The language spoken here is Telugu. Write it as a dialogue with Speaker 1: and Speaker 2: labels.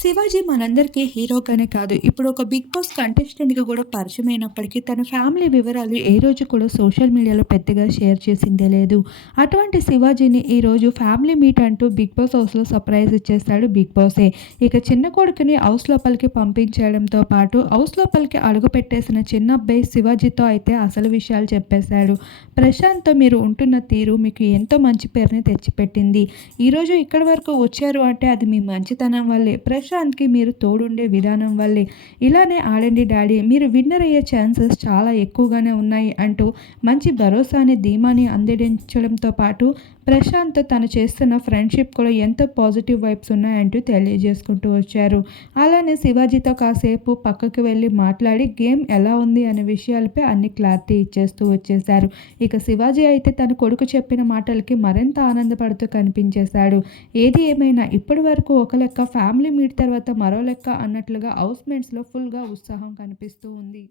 Speaker 1: శివాజీ మనందరికీ హీరోగానే కాదు. ఇప్పుడు ఒక బిగ్ బాస్ కంటెస్టెంట్గా కూడా పరిచయం అయినప్పటికీ తన ఫ్యామిలీ వివరాలు ఏ రోజు కూడా సోషల్ మీడియాలో పెద్దగా షేర్ చేసిందే లేదు. అటువంటి శివాజీని ఈరోజు ఫ్యామిలీ మీట్ అంటూ బిగ్ బాస్ హౌస్లో సర్ప్రైజ్ ఇచ్చేస్తాడు బిగ్ బాసే. ఇక చిన్న కొడుకుని హౌస్ లోపలికి పంపించడంతో పాటు హౌస్ లోపలికి అడుగు పెట్టేసిన చిన్న అబ్బాయి శివాజీతో అయితే అసలు విషయాలు చెప్పేశాడు. ప్రశాంత్తో మీరు ఉంటున్న తీరు మీకు ఎంతో మంచి పేరుని తెచ్చిపెట్టింది. ఈరోజు ఇక్కడి వరకు వచ్చారు అంటే అది మీ మంచితనం వల్లే. ప్రశాంత్కి మీరు తోడుండే విధానం వల్లే. ఇలానే ఆడండి డాడీ మీరు విన్నర్ అయ్యే ఛాన్సెస్ చాలా ఎక్కువగానే ఉన్నాయి అంటూ మంచి భరోసాని ధీమాని అందించడంతో పాటు ప్రశాంత్ తను చేస్తున్న ఫ్రెండ్షిప్ కూడా ఎంత పాజిటివ్ వైబ్స్ ఉన్నాయంటూ తెలియజేసుకుంటూ వచ్చారు. అలానే శివాజీతో కాసేపు పక్కకు వెళ్ళి మాట్లాడి గేమ్ ఎలా ఉంది అనే విషయాలపై అన్ని క్లారిటీ ఇచ్చేస్తూ వచ్చేశారు. ఇక శివాజీ అయితే తన కొడుకు చెప్పిన మాటలకి మరింత ఆనందపడుతూ కనిపించేశాడు. ఏది ఏమైనా ఇప్పటి వరకు ఒక లెక్క ఫ్యామిలీ మీట్ తర్వాత మరో లెక్క అన్నట్లుగా హౌస్ మేట్స్లో ఫుల్గా ఉత్సాహం కనిపిస్తూ ఉంది.